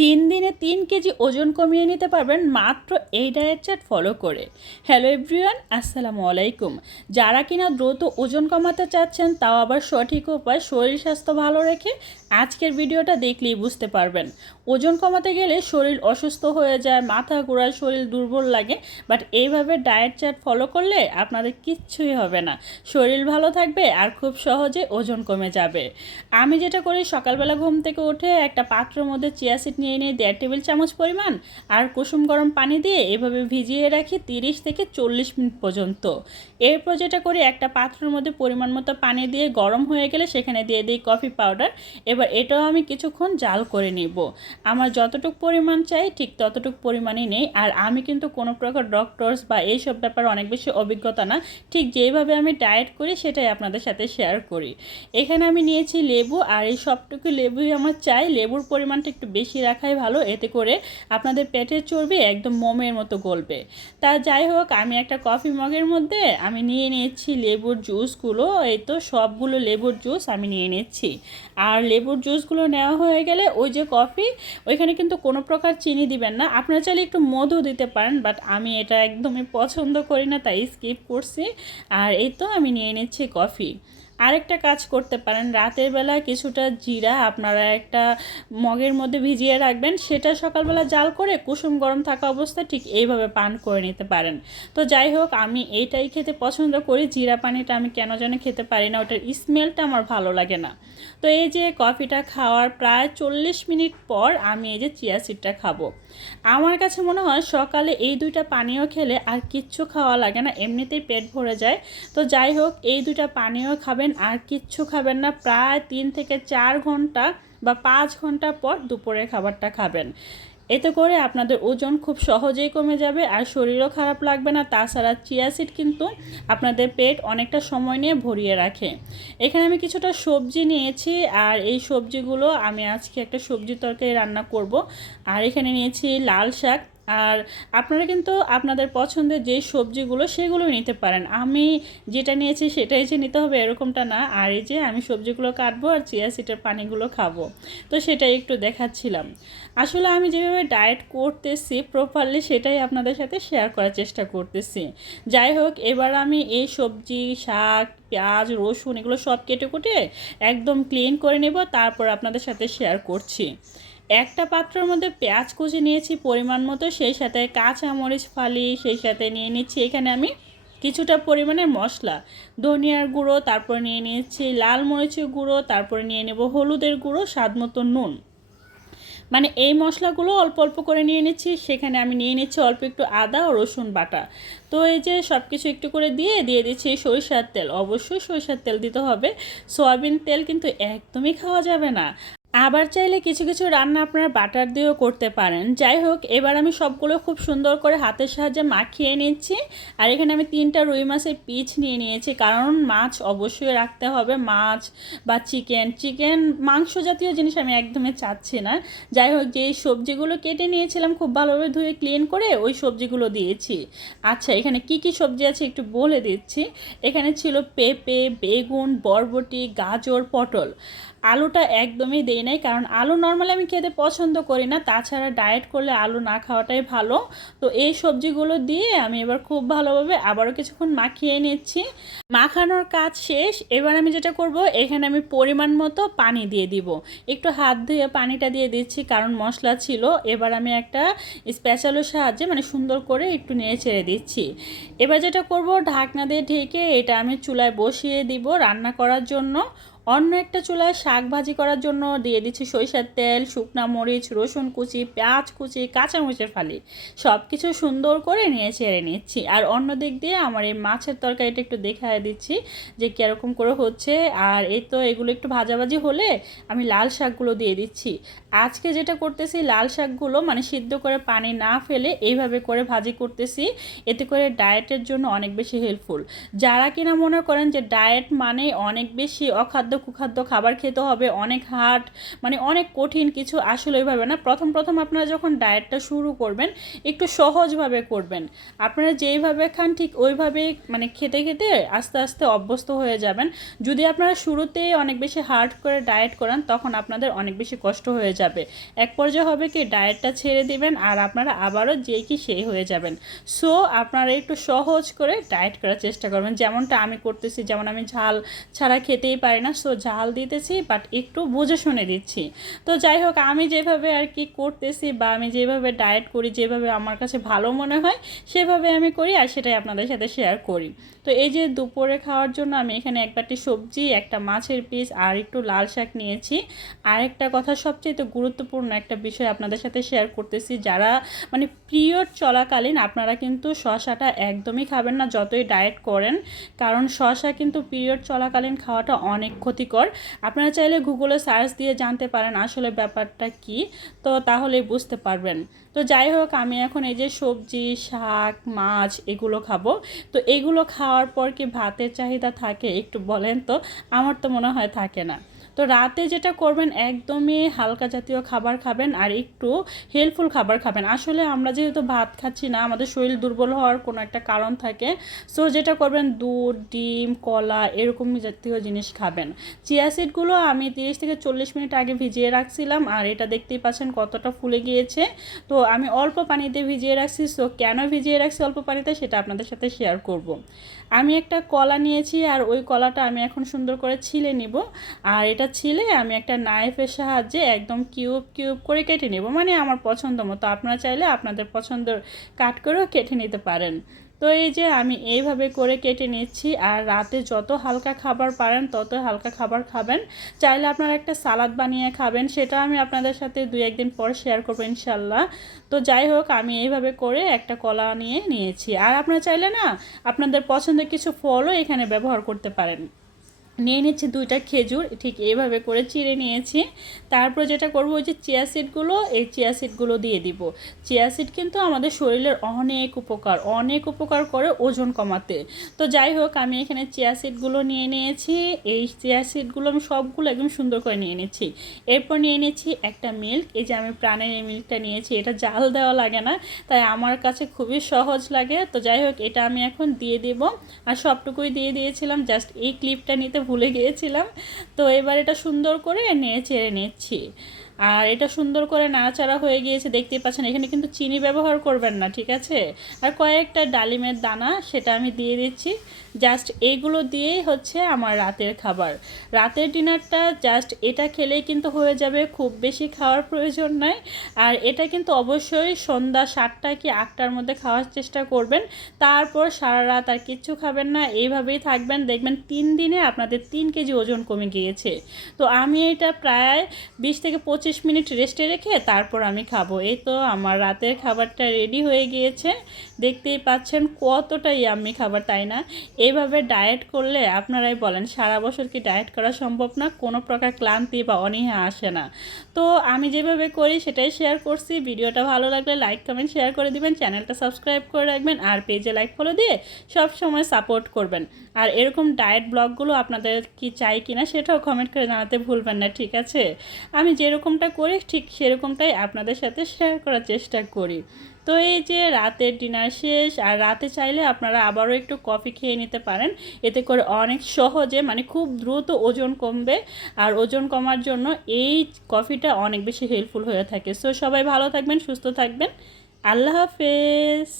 তিন দিনে তিন কেজি ওজন কমিয়ে নিতে পারবেন মাত্র এই ডায়েট চার্ট ফলো করে। হ্যালো এভরিওয়ান আসসালামু আলাইকুম। যারা কিনা দ্রুত ওজন কমাতে চাচ্ছেন, তাও আবার সঠিক উপায় শরীর স্বাস্থ্য ভালো রেখে আজকের ভিডিওটা দেখলেই বুঝতে পারবেন। ওজন কমাতে গেলে শরীর অসুস্থ হয়ে যায়, মাথা ঘোরায় শরীর দুর্বল লাগে বাট এইভাবে ডায়েট চার্ট ফলো করলে আপনাদের কিচ্ছুই হবে না। শরীর ভালো থাকবে আর খুব সহজে ওজন কমে যাবে। আমি যেটা করি, সকালবেলা ঘুম থেকে উঠে একটা পাত্রের মধ্যে চিয়া সিড নিয়ে নিই, দেড় টেবিল চামচ পরিমাণ, আর কুসুম গরম পানি দিয়ে এভাবে ভিজিয়ে রাখি তিরিশ থেকে চল্লিশ মিনিট পর্যন্ত। এরপর যেটা করি, একটা পাত্রের মধ্যে পরিমাণ মতো পানি দিয়ে গরম হয়ে গেলে সেখানে দিয়ে দিই কফি পাউডার এবার এটাও আমি কিছুক্ষণ জাল করে নিব। আমার যতটুকু পরিমাণ চাই, ঠিক ততটুকু পরিমাণই নেই। আর আমি কিন্তু কোনো প্রকার ডক্টরস বা এইসব ব্যাপারে অনেক বেশি অভিজ্ঞতা না। ঠিক যেভাবে আমি ডায়েট করি, সেটাই আপনাদের সাথে শেয়ার করি। এখানে আমি নিয়েছি লেবু, আর এই সবটুকু লেবুই আমার চাই। লেবুর পরিমাণটা একটু বেশি রাখাই ভালো। এতে করে আপনাদের পেটের চর্বি একদম মোমের মতো গলবে। তা যাই হোক, আমি একটা কফি মগের মধ্যে আমি নিয়ে নিয়েছি লেবুর জুসগুলো এই তো সবগুলো লেবুর জুস আমি নিয়ে নিচ্ছি। আর লেবুর জুসগুলো নেওয়া হয়ে গেলে ওই যে কফি ওইখানে কিন্তু কোনো প্রকার চিনি দিবেন না। আপনারা চাইলে একটু মধু দিতে পারেন বাট আমি এটা একদমই পছন্দ করি না, তাই স্কিপ করছি। আর এই তো আমি নিয়ে নিচ্ছি কফি আরেকটা কাজ করতে পারেন। রাতের বেলা কিছুটা জিরা আপনারা একটা মগের মধ্যে ভিজিয়ে রাখবেন। সেটা সকালবেলা জাল করে কুসুম গরম থাকা অবস্থায় ঠিক এইভাবে পান করে নিতে পারেন। তো যাই হোক, আমি এইটাই খেতে পছন্দ করি। জিরা পানিটা আমি কেন যেন খেতে পারি না, ওটার স্মেলটা আমার ভালো লাগে না। তো এই যে কফিটা খাওয়ার প্রায় চল্লিশ মিনিট পর আমি এই যে চিয়া সিডটা খাব। আমার কাছে মনে হয় সকালে এই দুইটা পানীয় খেলে আর কিচ্ছু খাওয়া লাগে না, এমনিতেই পেট ভরে যায়। তো যাই হোক, এই দুইটা পানীয় খাবেন। আর কিচ্ছু খাবেন না। প্রায় তিন থেকে চার ঘণ্টা বা পাঁচ ঘণ্টা পর দুপুরের খাবারটা খাবেন। এতে করে আপনাদের ওজন খুব সহজেই কমে যাবে আর শরীরও খারাপ লাগবে না। তাছাড়া চিয়াসিড কিন্তু আপনাদের পেট অনেকটা সময় নিয়ে ভরিয়ে রাখে। এখানে আমি কিছুটা সবজি নিয়েছি আর এই সবজিগুলো আমি আজকে একটা সবজি তরকারি রান্না করব। আর এখানে নিয়েছি লাল শাক আর আপনারা কিন্তু আপনাদের পছন্দের যে সবজিগুলো সেগুলো নিতে পারেন। আমি যেটা নিয়েছি সেটাই যে নিতে হবে এরকমটা না। আর এই যে আমি সবজিগুলো কাটবো আর চিয়া সিটের পানিগুলো খাব। তো সেটাই একটু দেখাচ্ছিলাম। আসলে আমি যেভাবে ডায়েট করতেছি প্রপারলি সেটাই আপনাদের সাথে শেয়ার করার চেষ্টা করতেছি। যাই হোক, এবার আমি এই সবজি, শাক, পেঁয়াজ, রসুন এগুলো সব কেটে কুটে একদম ক্লিন করে নেব, তারপর আপনাদের সাথে শেয়ার করছি। একটা পাত্রের মধ্যে পেঁয়াজ কুচি নিয়েছি পরিমাণ মতো, সেই সাথে কাঁচা মরিচ ফালি, সেই সাথে নিয়ে নিচ্ছি এখানে আমি কিছুটা পরিমাণে মশলা। ধনিয়ার গুঁড়ো, তারপর নিয়ে নিয়েছি লাল মরিচের গুঁড়ো, তারপরে নিয়ে নেব হলুদের গুঁড়ো, স্বাদ মতো নুন। মানে এই মশলাগুলো অল্প অল্প করে নিয়ে নিচ্ছি, সেখানে আমি নিয়ে নিচ্ছি অল্প একটু আদা ও রসুন বাটা। তো এই যে সব কিছু একটু করে দিয়ে দিয়ে দিচ্ছি সরিষার তেল। অবশ্যই সরিষার তেল দিতে হবে। সয়াবিন তেল কিন্তু একদমই খাওয়া যাবে না। আবার চাইলে কিছু কিছু রান্না আপনারা বাটার দিয়েও করতে পারেন। যাই হোক, এবার আমি সবগুলো খুব সুন্দর করে হাতের সাহায্যে মাখিয়ে নিচ্ছি। আর এখানে আমি তিনটা রুই মাছের পিচ নিয়ে নিয়েছি, কারণ মাছ অবশ্যই রাখতে হবে। মাছ বা চিকেন চিকেন মাংস জাতীয় জিনিস আমি একদমই চাচ্ছি না। যাই হোক, যেই সবজিগুলো কেটে নিয়েছিলাম খুব ভালোভাবে ধুয়ে ক্লিন করে ওই সবজিগুলো দিয়েছি। আচ্ছা এখানে কি কি সবজি আছে একটু বলে দিচ্ছি। এখানে ছিল পেঁপে, বেগুন, বরবটি, গাজর, পটল। আলুটা একদমই দেই নাই, কারণ আলু নর্মালি আমি খেতে পছন্দ করি না। তাছাড়া ডায়েট করলে আলু না খাওয়াটাই ভালো। তো এই সবজিগুলো দিয়ে আমি এবার খুব ভালোভাবে আবারও কিছুক্ষণ মাখিয়ে নিচ্ছি। মাখানোর কাজ শেষ। এবার আমি যেটা করব, এখানে আমি পরিমাণ মতো পানি দিয়ে দিব। একটু হাত ধুয়ে পানিটা দিয়ে দিচ্ছি, কারণ মশলা ছিল। এবার আমি একটা স্পেশালের সাহায্যে মানে সুন্দর করে একটু নেড়ে ছেড়ে দিচ্ছি। এবার যেটা করব, ঢাকনা দিয়ে ঢেকে এটা আমি চুলায় বসিয়ে দিব রান্না করার জন্য। অন্য একটা চুলায় শাক ভাজি করার জন্য দিয়ে দিচ্ছি সরিষার তেল, শুকনা মরিচ, রসুন কুচি, পেঁয়াজ কুচি, কাঁচামরিচের ফালি। সব কিছু সুন্দর করে নিয়ে ছেড়ে নিচ্ছি। আর অন্য দিক দিয়ে আমার এই মাছের তরকারিটা একটু দেখা দিচ্ছি যে কীরকম করে হচ্ছে। আর এই তো এগুলো একটু ভাজাভাজি হলে আমি লাল শাকগুলো দিয়ে দিচ্ছি। আজকে যেটা করতেছি, লাল শাকগুলো মানে সিদ্ধ করে পানি না ফেলে এইভাবে করে ভাজি করতেছি। এতে করে ডায়েটের জন্য অনেক বেশি হেল্পফুল। যারা কিনা মনে করেন যে ডায়েট মানে অনেক বেশি অখাদ্য খাদ্য, কুখাদ্য, খাবার খেতে হবে, অনেক হার্ড মানে অনেক কঠিন কিছু আসলে ওইভাবে না। প্রথম প্রথম আপনারা যখন ডায়েটটা শুরু করবেন, একটু সহজভাবে করবেন। আপনারা যেইভাবে খান, ঠিক ওইভাবেই মানে খেতে খেতে আস্তে আস্তে অভ্যস্ত হয়ে যাবেন। যদি আপনারা শুরুতেই অনেক বেশি হার্ড করে ডায়েট করেন, তখন আপনাদের অনেক বেশি কষ্ট হয়ে যাবে। এক পর্যায়ে হবে কি, ডায়েটটা ছেড়ে দিবেন আর আপনারা আবারও যেই কি সেই হয়ে যাবেন। সো, আপনারা একটু সহজ করে ডায়েট করার চেষ্টা করবেন। যেমনটা আমি করতেছি, যেমন আমি ঝাল ছাড়া খেতেই পারি না সো ঝাল দিতেছি বাট একটু বুঝে শুনে দিচ্ছি। তো যাই হোক, আমি যেভাবে আর কি করতেছি বা আমি যেভাবে ডায়েট করি, যেভাবে আমার কাছে ভালো মনে হয়, সেভাবে আমি করি আর সেটাই আপনাদের সাথে শেয়ার করি। তো এই যে দুপুরে খাওয়ার জন্য আমি এখানে এক বাটি সবজি, একটা মাছের পিস আর একটু লাল শাক নিয়েছি। আর একটা কথা সবচেয়ে গুরুত্বপূর্ণ একটা বিষয় আপনাদের সাথে শেয়ার করতেছি, যারা মানে পিরিয়ড চলাকালীন, আপনারা কিন্তু শশাটা একদমই খাবেন না, যতই ডায়েট করেন। কারণ শশা কিন্তু পিরিয়ড চলাকালীন খাওয়াটা অনেক ক্ষতিকর। আপনারা চাইলে গুগলে সার্চ দিয়ে জানতে পারেন আসলে ব্যাপারটা কি। তো তাহলে বুঝতে পারবেন। তো যাই হোক, আমি এখন এই যে সবজি, শাক, মাছ এগুলো খাব। তো এগুলো খাওয়ার পর কি ভাতের চাহিদা থাকে একটু বলেন তো? আমার তো মনে হয় থাকে না। তো রাতে যেটা করবেন, একদমই হালকা জাতীয় খাবার খাবেন আর একটু হেল্পফুল খাবার খাবেন। আসলে আমরা যেহেতু ভাত খাচ্ছি না, আমাদের শরীর দুর্বল হওয়ার কোনো একটা কারণ থাকে। সো যেটা করবেন, দুধ, ডিম, কলা এরকম জাতীয় জিনিস খাবেন। চিয়া সিডগুলো আমি তিরিশ থেকে চল্লিশ মিনিট আগে ভিজিয়ে রাখছিলাম আর এটা দেখতেই পাচ্ছেন কতটা ফুলে গিয়েছে। তো আমি অল্প পানিতে ভিজিয়ে রাখছি। সো কেন ভিজিয়ে রাখছি অল্প পানিতে সেটা আপনাদের সাথে শেয়ার করব। আমি একটা কলা নিয়েছি আর ওই কলাটা আমি এখন সুন্দর করে ছিলে নিব। আর এটা ছিলে আমি একটা নাইফের সাহায্যে একদম কিউব কিউব করে কেটে নেব। মানে আমার পছন্দ মতো। আপনারা চাইলে আপনাদের পছন্দের কাট করেও কেটে নিতে পারেন। তো এই যে আমি এইভাবে করে কেটে নিচ্ছি আর রাতে যত হালকা খাবার পারেন, তত হালকা খাবার খাবেন। চাইলে আপনারা একটা সালাদ বানিয়ে খাবেন, সেটা আমি আপনাদের সাথে দুই, একদিন পর শেয়ার করব ইনশাল্লাহ। তো যাই হোক, আমি এইভাবে করে একটা কলা নিয়ে নিয়েছি। আর আপনারা চাইলে না, আপনাদের পছন্দের কিছু ফলও এখানে ব্যবহার করতে পারেন। নিয়ে নিচ্ছি দুইটা খেজুর, ঠিক এইভাবে করে চিড়ে নিয়েছি। তারপর যেটা করব, ওই যে চিয়া সিডগুলো, এই চিয়া সিডগুলো দিয়ে দিব। চিয়া সিড কিন্তু আমাদের শরীরের অনেক উপকার অনেক উপকার করে ওজন কমাতে। তো যাই হোক, আমি এখানে চিয়া সিডগুলো নিয়ে নিয়েছি। এই চিয়া সিডগুলো আমি সবগুলো একদম সুন্দর করে নিয়ে নিচ্ছি। এরপর নিয়ে নিচ্ছি একটা মিল্ক। এই যে আমি প্রাণের এই মিল্কটা নিয়েছি, এটা জাল দেওয়া লাগে না, তাই আমার কাছে খুবই সহজ লাগে। তো যাই হোক, এটা আমি এখন দিয়ে দিব। আর সবটুকুই দিয়ে দিয়েছিলাম, জাস্ট এই ক্লিপটা নিতে ভুলে গিয়েছিলাম। তো এবার এটা সুন্দর করে নেড়ে চেড়ে নিচ্ছি। আর এটা সুন্দর করে নাড়াচাড়া হয়ে গিয়েছে, দেখতেই পাচ্ছেন। এখানে কিন্তু চিনি ব্যবহার করবেন না, ঠিক আছে? আর কয়েকটা ডালিমের দানা সেটা আমি দিয়ে দিচ্ছি। জাস্ট এইগুলো দিয়েই হচ্ছে আমার রাতের খাবার। রাতের ডিনারটা জাস্ট এটা খেলেই কিন্তু হয়ে যাবে, খুব বেশি খাওয়ার প্রয়োজন নয় আর এটা কিন্তু অবশ্যই সন্ধ্যা সাতটা কি আটটার মধ্যে খাওয়ার চেষ্টা করবেন। তারপর সারা রাত আর কিচ্ছু খাবেন না, এইভাবেই থাকবেন। দেখবেন তিন দিনে আপনাদের তিন কেজি ওজন কমে গিয়েছে। তো আমি এটা প্রায় বিশ থেকে পঁচিশ মিনিট রেস্টে রেখে তারপর আমি খাব। এই তো আমার রাতের খাবারটা রেডি হয়ে গিয়েছে। দেখতেই পাচ্ছেন কতটাই আমি খাবার, তাই না? এইভাবে ডায়েট করলে আপনারাই বলেন, সারা বছর কি ডায়েট করা সম্ভব না? কোনো প্রকার ক্লান্তি বা অনীহা আসে না। তো আমি যেভাবে করি সেটাই শেয়ার করছি। ভিডিওটা ভালো লাগলে লাইক কমেন্ট শেয়ার করে দিবেন। চ্যানেলটা সাবস্ক্রাইব করে রাখবেন আর পেজে লাইক ফলো দিয়ে সব সময় সাপোর্ট করবেন। আর এরকম ডায়েট ব্লগগুলো আপনাদের কি চাই কিনা সেটাও কমেন্ট করে জানাতে ভুলবেন না, ঠিক আছে? আমি যেরকমটা করি ঠিক সেরকমটাই আপনাদের সাথে শেয়ার করার চেষ্টা করি। তো এই যে রাতের ডিনার শেষ, আর রাতে চাইলে আপনারা আবারও একটু কফি খেয়ে নিতে পারেন। এতে করে অনেক সহজে মানে খুব দ্রুত ওজন কমবে। আর ওজন কমার জন্য এই কফিটা অনেক বেশি হেল্পফুল হয়ে থাকে। সো সবাই ভালো থাকবেন, সুস্থ থাকবেন। আল্লাহ হাফেজ।